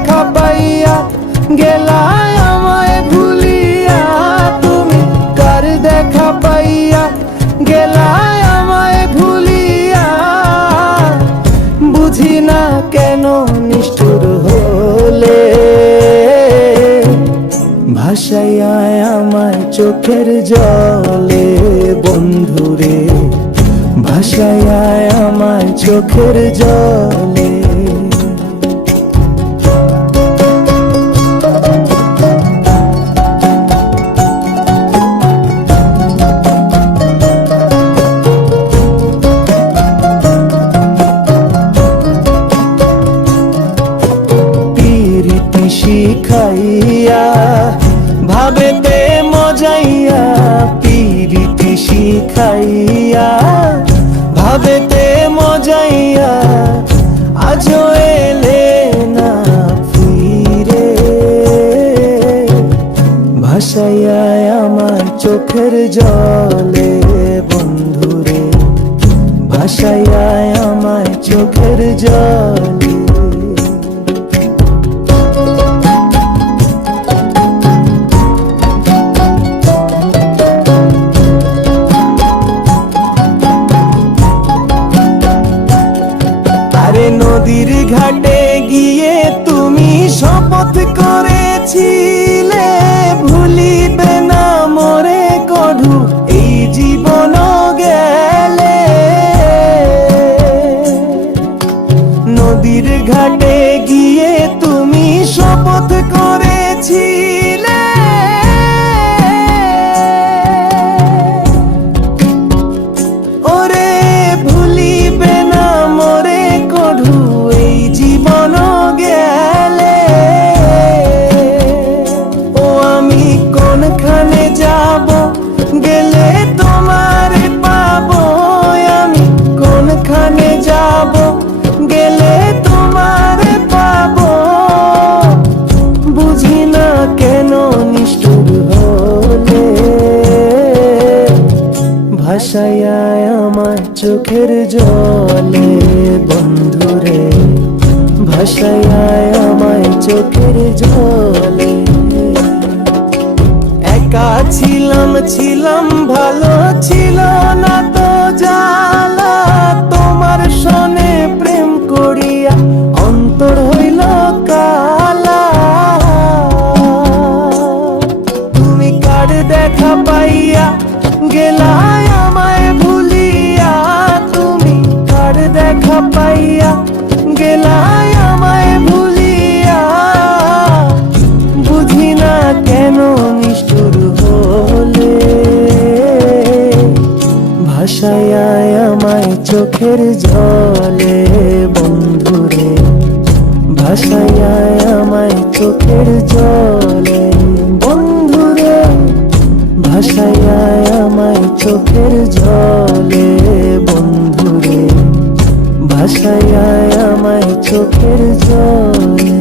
দেখা পাইয়া গেলায় আমায় ভুলিয়া। তুমি কার দেখা পাইয়া গেলায় আমায় ভুলিয়া। বুঝি না কেন নিষ্ঠুর হলে। ভাসাইয়ায় আমার চোখের জলে, বন্ধুরে। ভাসাইয়ায় আমার চোখের জলে। শিখাইয়া ভাবেতে মজাইয়া, আজও এলে না ফিরে। ভাসাইয়া আমার চোখের জলে, বন্ধুরে, ভাসাইয়া আমার চোখের জলে। নদীর ঘাটে গিয়ে তুমি শপথ করেছিলে ভাসায় আমার চোখের জলে বন্ধুরে ভাসায় আমার চোখের জলে। একা ছিলাম ছিলাম ভালো ছিল কেন নিষ্ঠুর হলে। ভাষায় আমায় চোখের জলে, বন্ধুরে। ভাষায় আমায় চোখের জলে, বন্ধুরে। ভাষায় আমায় চোখের জলে, বন্ধুরে। ভাষায় আমায় চোখের জলে।